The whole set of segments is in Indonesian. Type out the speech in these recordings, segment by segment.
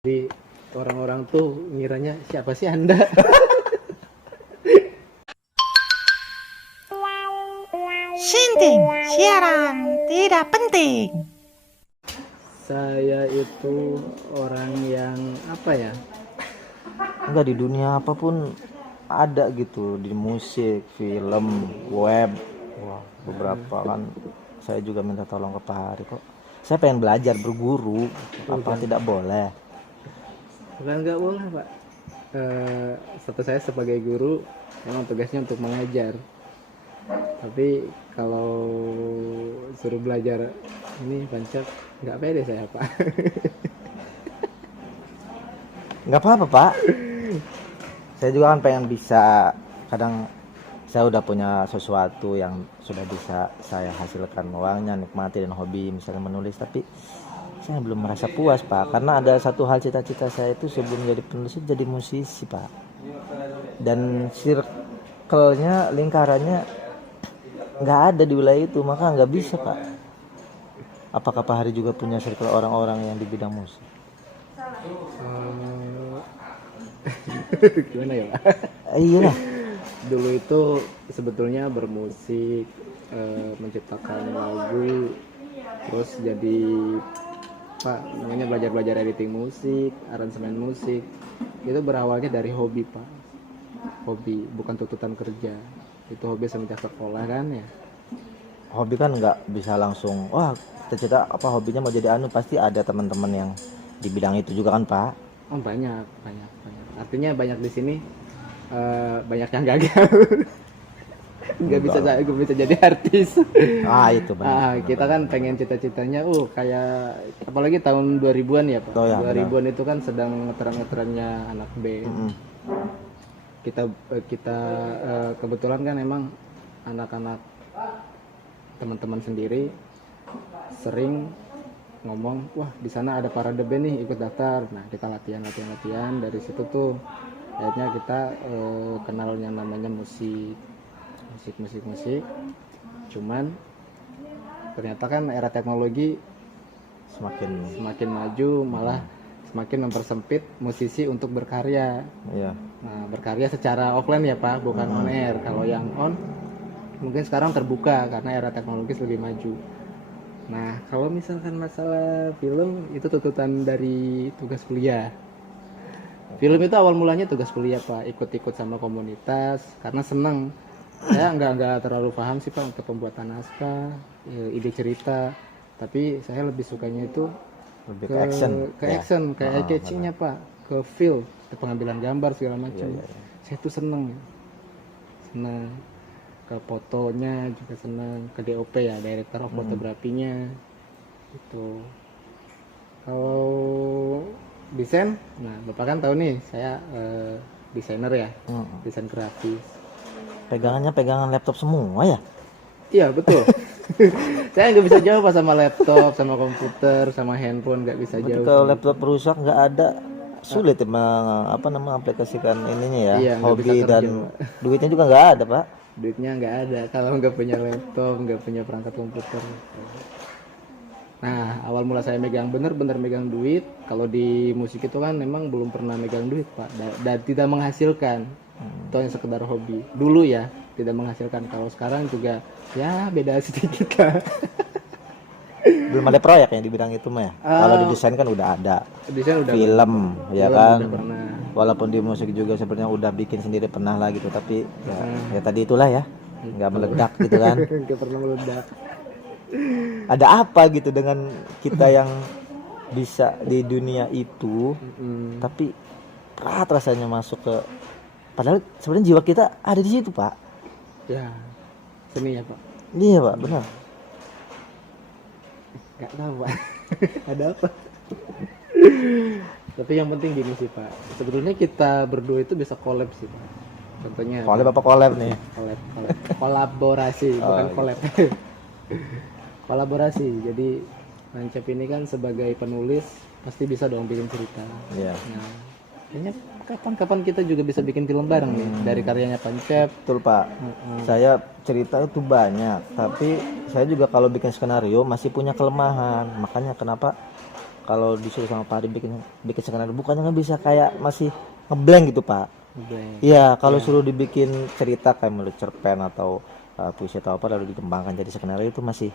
Jadi orang-orang tuh ngiranya siapa sih Anda? Sinting, siaran tidak penting. Saya itu orang yang apa ya? Enggak, di dunia apapun ada gitu, di musik, film, web. Wah, beberapa kan saya juga minta tolong ke Pak Hari kok. Saya pengen belajar berguru, apa tidak boleh? Bukan nggak boleh Pak. Status saya sebagai guru memang tugasnya untuk mengajar. Tapi kalau suruh belajar ini pancap nggak pede saya Pak. Nggak apa-apa Pak. Saya juga kan pengen bisa. Kadang saya udah punya sesuatu yang sudah bisa saya hasilkan uangnya, nikmati dan hobi misalnya menulis, tapi saya belum merasa puas Pak, karena ada satu hal, cita-cita saya itu sebelum jadi penulis itu jadi musisi Pak, dan circle-nya, lingkarannya nggak ada di wilayah itu, maka nggak bisa Pak. Apakah Pak Hari juga punya circle orang-orang yang di bidang musik? Gimana ya Pak? Iya lah. Dulu itu sebetulnya bermusik, menciptakan lagu, terus jadi Pak namanya belajar editing musik, aransemen musik. Itu berawalnya dari hobi Pak, hobi bukan tuntutan kerja. Itu hobi semenjak sekolah kan ya. Hobi kan nggak bisa langsung, wah cita-cita apa hobinya mau jadi anu, pasti ada teman-teman yang di bidang itu juga kan Pak. Oh banyak. Artinya banyak di sini, banyak yang gagal. Nggak bisa jadi artis. Itu benar. Kita kan pengen cita-citanya kayak apalagi tahun 2000-an ya Pak. 2000-an itu kan sedang ngetren-ngetrennya anak band. Kita kebetulan kan emang anak-anak teman-teman sendiri sering ngomong, wah di sana ada parade band nih, ikut daftar. Nah kita latihan dari situ tuh akhirnya kita kenal yang namanya musik. Cuman ternyata kan era teknologi semakin maju, malah semakin mempersempit musisi untuk berkarya. Iya. Nah berkarya secara offline ya Pak, bukan on air. Kalau yang on mungkin sekarang terbuka karena era teknologis lebih maju. Nah kalau misalkan masalah film itu tuntutan dari tugas kuliah. Film itu awal mulanya tugas kuliah Pak, ikut-ikut sama komunitas karena seneng. Saya nggak terlalu paham sih Pak untuk pembuatan naskah, ide cerita, tapi saya lebih sukanya itu Lebih ke action, kayak eye-catching-nya Pak, ke feel, ke pengambilan gambar segala macam. Saya tuh seneng ke fotonya juga seneng, ke DOP ya, director of fotografinya itu. Kalau desain, nah Bapak kan tahu nih saya desainer ya, desain grafis. Pegangan laptop semua ya? Iya betul. Saya nggak bisa jawab sama laptop, sama komputer, sama handphone nggak bisa jawab. Kalau laptop rusak nggak ada, sulit mengaplikasikan ininya ya. Iya, hobi dan duitnya juga nggak ada Pak. Duitnya nggak ada kalau nggak punya laptop, nggak punya perangkat komputer. Nah awal mula saya bener-bener megang duit. Kalau di musik itu kan memang belum pernah megang duit Pak, dan tidak menghasilkan. Itu hanya sekedar hobi dulu ya, tidak menghasilkan. Kalau sekarang juga ya beda sedikit lah. Belum ada proyek yang di bidang itu mah ya. Kalau di desain kan udah ada. Desain udah film ya kan. Udah pernah. Walaupun di musik juga sebenarnya udah bikin sendiri pernah lah gitu, tapi ya tadi itulah ya, nggak meledak gitu kan. Nggak pernah meledak. Ada apa gitu dengan kita yang bisa di dunia itu, tapi berat rasanya masuk ke, padahal sebenarnya jiwa kita ada di situ Pak. Ya seni ya Pak. Iya Pak, benar. Nggak tahu Pak. Ada apa? Tapi yang penting gini sih Pak, sebetulnya kita berdua itu bisa collab sih Pak. Contohnya Collab apa collab nih? Kolaborasi, bukan collab. Kolaborasi. Jadi Mancep ini kan sebagai penulis pasti bisa dong bikin cerita. Iya. Nah, kayaknya kapan-kapan kita juga bisa bikin film bareng nih dari karyanya Pancep. Betul Pak. Saya cerita itu banyak, tapi saya juga kalau bikin skenario masih punya kelemahan. Makanya kenapa kalau disuruh sama Pak Hari bikin bikin skenario bukannya nggak bisa, kayak masih ngeblank gitu Pak. Ngeblank. Iya, kalau suruh dibikin cerita kayak melalui cerpen atau puisi atau apa lalu dikembangkan jadi skenario itu masih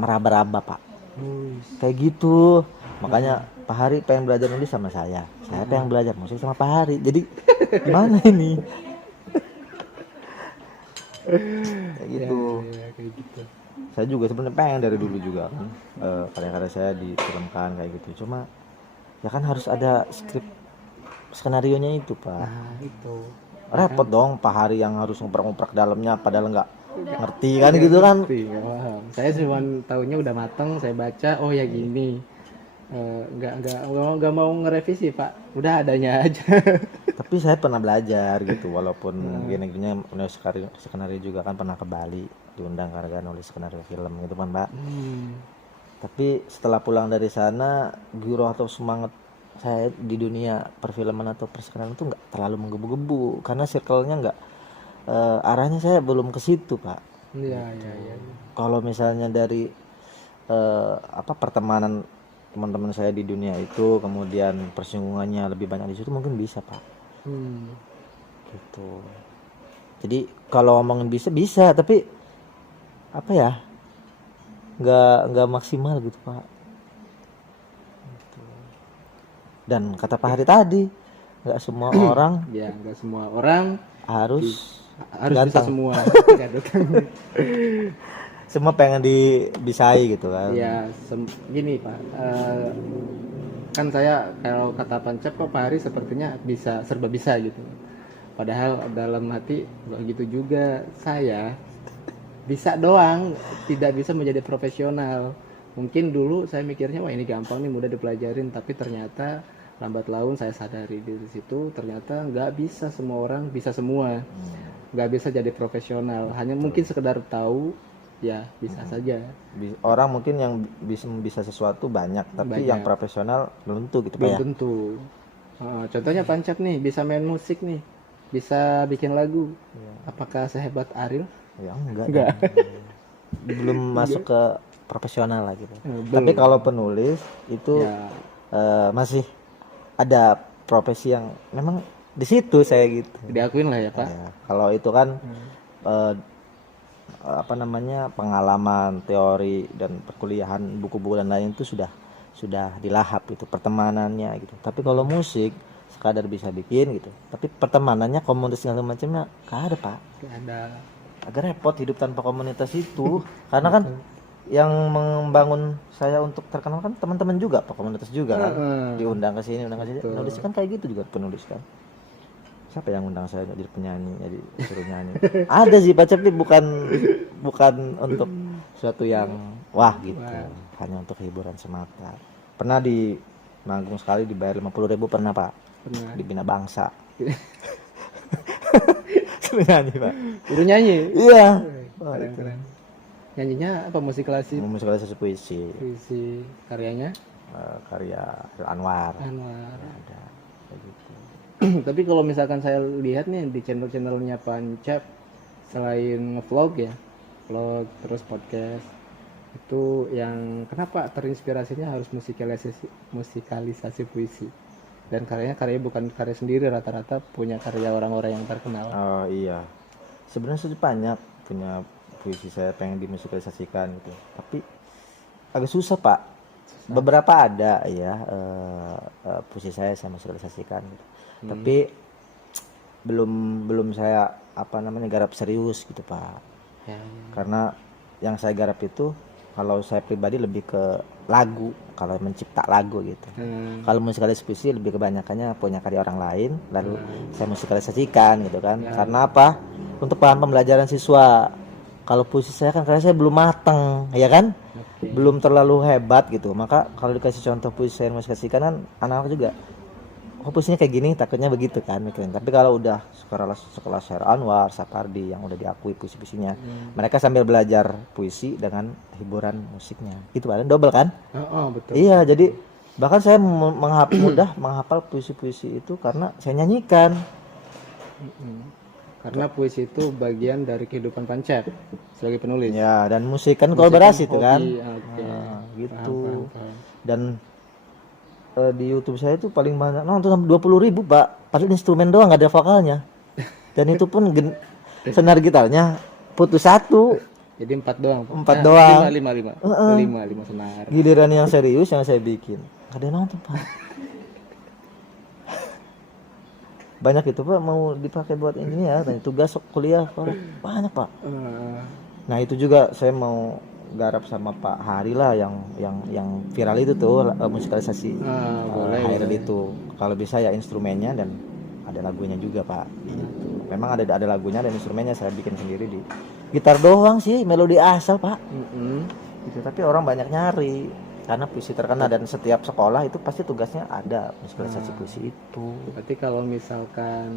meraba-raba Pak. Kayak gitu. Makanya Pak Hari pengen belajar nulis sama saya pengen belajar musik sama Pak Hari. Jadi gimana ini? Kayak gitu. Ya, kayak gitu. Saya juga sebenarnya pengen dari dulu juga kan karya-karya saya difilmkan kayak gitu. Cuma ya kan harus ada skrip skenarionya itu Pak. Nah itu Repot dong Pak Hari yang harus ngoprek-ngoprek dalamnya padahal nggak ngerti kan gitu kan. nggak paham. Saya cuma tahunya udah mateng, saya baca oh ya gini. Nggak mau ngerevisi Pak, udah adanya aja. Tapi saya pernah belajar gitu walaupun gini-gini nulis skenario juga kan, pernah ke Bali diundang karena nulis skenario film gitu kan Pak. Tapi setelah pulang dari sana guru atau semangat saya di dunia perfilman atau perskenario itu nggak terlalu menggebu-gebu karena circle-nya nggak arahnya saya belum ke situ Pak. Iya. Kalau misalnya dari pertemanan teman-teman saya di dunia itu kemudian persinggungannya lebih banyak di situ mungkin bisa Pak. Gitu. Jadi kalau ngomongin bisa tapi apa ya, nggak maksimal gitu Pak. Gitu. Dan kata Pak Hari tadi nggak semua orang Ya nggak semua orang harus bisa ganteng. semua. Semua pengen dibisai gitu kan. Ya gini Pak, kan saya kalau kata Pancap kok Pak Hari sepertinya serba bisa gitu. Padahal dalam hati nggak gitu juga, saya bisa doang, tidak bisa menjadi profesional. Mungkin dulu saya mikirnya wah ini gampang nih, mudah dipelajarin, tapi ternyata lambat laun saya sadari di situ ternyata nggak bisa semua orang bisa semua, nggak bisa jadi profesional. Hanya mungkin sekedar tahu ya bisa saja. Orang mungkin yang bisa sesuatu banyak tapi yang profesional belum tentu gitu Pak ya. Belum tentu. Contohnya Pancap nih bisa main musik nih, bisa bikin lagu. Apakah sehebat Ariel? Ya enggak. Belum masuk ke profesional lah gitu. Belum. Tapi kalau penulis itu masih ada profesi yang memang di situ saya gitu. Diakuin lah ya Pak. Ya, kalau itu kan pengalaman teori dan perkuliahan buku-buku dan lain itu sudah dilahap itu pertemanannya gitu. Tapi kalau musik sekadar bisa bikin gitu. Tapi pertemanannya komunitas segala macamnya nggak ada Pak. Nggak ada. Agak repot hidup tanpa komunitas itu karena kan yang membangun saya untuk terkenal kan teman-teman juga Pak, komunitas juga kan. Diundang ke sini, nulis kan kayak gitu juga penulis kan. Siapa yang undang saya jadi penyanyi, jadi suruh nyanyi? Ada sih Pak, tapi bukan untuk suatu yang wah gitu, hanya untuk hiburan semata. Pernah di manggung sekali dibayar 50.000 pernah Pak. Pernah. Di Bina Bangsa. Suruh nyanyi Pak. Udah nyanyi? Iya. Keren. Nyanyinya apa, musik klasik? Musikalisasi puisi. Puisi karyanya? Karya Anwar. Ada. Kayak gitu. Tapi kalau misalkan saya lihat nih di channel-channelnya Pancap, selain vlog ya, vlog terus podcast, itu yang kenapa terinspirasinya harus musikalisasi puisi, dan karyanya bukan karya sendiri, rata-rata punya karya orang-orang yang terkenal. Oh iya, sebenarnya sudah banyak punya puisi saya pengen dimusikalisasikan gitu, tapi agak susah Pak. Beberapa ada ya puisi saya musikalisasikan gitu. Tapi belum saya garap serius gitu Pak. Ya. Karena yang saya garap itu kalau saya pribadi lebih ke lagu, kalau mencipta lagu gitu. Kalau musikalisasi puisi lebih kebanyakannya punya karya orang lain lalu saya musikalisasikan gitu kan. Karena apa? Untuk bahan pembelajaran siswa. Kalau puisi saya kan karena saya belum matang, ya kan? Belum terlalu hebat gitu. Maka kalau dikasih contoh puisi saya musikalisasikan kan anak-anak juga puisinya kayak gini, takutnya begitu kan mikirin. Tapi kalau udah sekolah Syair Anwar, Sapardi yang udah diakui puisi-puisinya, mereka sambil belajar puisi dengan hiburan musiknya. Itu ada double kan? Oh, betul. Iya, jadi bahkan saya mudah menghafal puisi-puisi itu karena saya nyanyikan. Karena puisi itu bagian dari kehidupan Pancap sebagai penulis. Ya, dan musik kan kolaborasi itu kan. Okay. Gitu. Paham. Dan di YouTube saya itu paling banyak nonton sampai 20.000 Pak. Padahal instrumen doang nggak ada vokalnya. Dan itu pun senar gitarnya putus satu. Jadi 4 doang. Pak. 4 doang. 5 senar. Giliran yang serius yang saya bikin nggak ada yang nonton Pak. Banyak itu Pak mau dipakai buat ini ya, dan tugas kuliah Pak. Banyak Pak. Nah itu juga saya mau garap sama Pak Hari lah yang viral itu tuh musikalisasi Hairil itu. Kalau bisa ya instrumennya dan ada lagunya juga Pak. Gitu. Memang ada lagunya dan instrumennya saya bikin sendiri di gitar doang sih, melodi asal Pak. Gitu, tapi orang banyak nyari karena puisi terkenal dan setiap sekolah itu pasti tugasnya ada musikalisasi puisi itu. Berarti kalau misalkan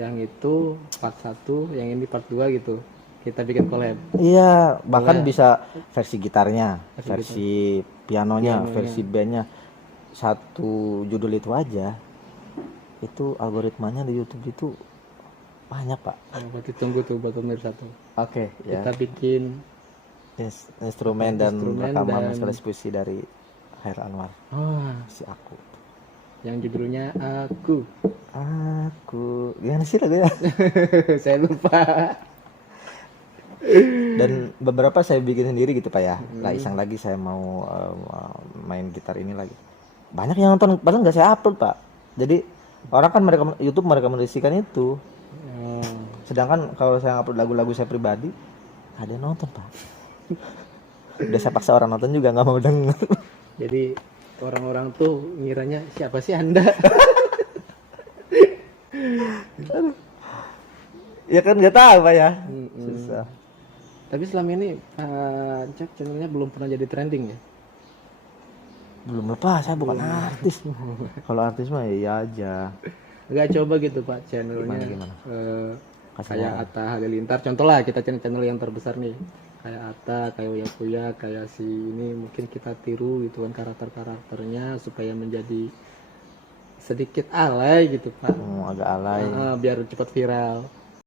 yang itu part 1, yang ini part 2 gitu, kita bikin collab. Iya, bahkan bisa versi gitarnya, versi pianonya, versi bandnya, satu judul itu aja. Itu algoritmanya di YouTube itu banyak Pak. Berarti tunggu tuh buat pemirsa tuh. Oke, ya. Kita bikin Instrumen dan rekaman musikalisasi puisi dari Hairil Anwar. Si aku. Yang judulnya Aku. Gimana sih lagunya? Saya lupa. Dan beberapa saya bikin sendiri gitu Pak ya. Lah iseng lagi saya mau main gitar ini lagi. Banyak yang nonton, padahal nggak saya upload Pak. Jadi orang kan YouTube merekomendasikan itu. Sedangkan kalau saya upload lagu-lagu saya pribadi, ada yang nonton Pak. Udah saya paksa orang nonton juga nggak mau denger. Jadi orang-orang tuh ngiranya siapa sih Anda? Ya kan nggak tahu Pak ya. Susah. Tapi selama ini Cak channelnya belum pernah jadi trending ya? Belum lepas, saya bukan artis. Kalau artis mah ya aja. Enggak coba gitu Pak channelnya. Gimana? Kayak Atta Halilintar, contoh lah kita channel yang terbesar nih. Kayak Atta, kayak Uya Kuya, kayak si ini mungkin kita tiru gitu kan karakternya supaya menjadi sedikit alay gitu Pak. Agak alay. Biar cepat viral.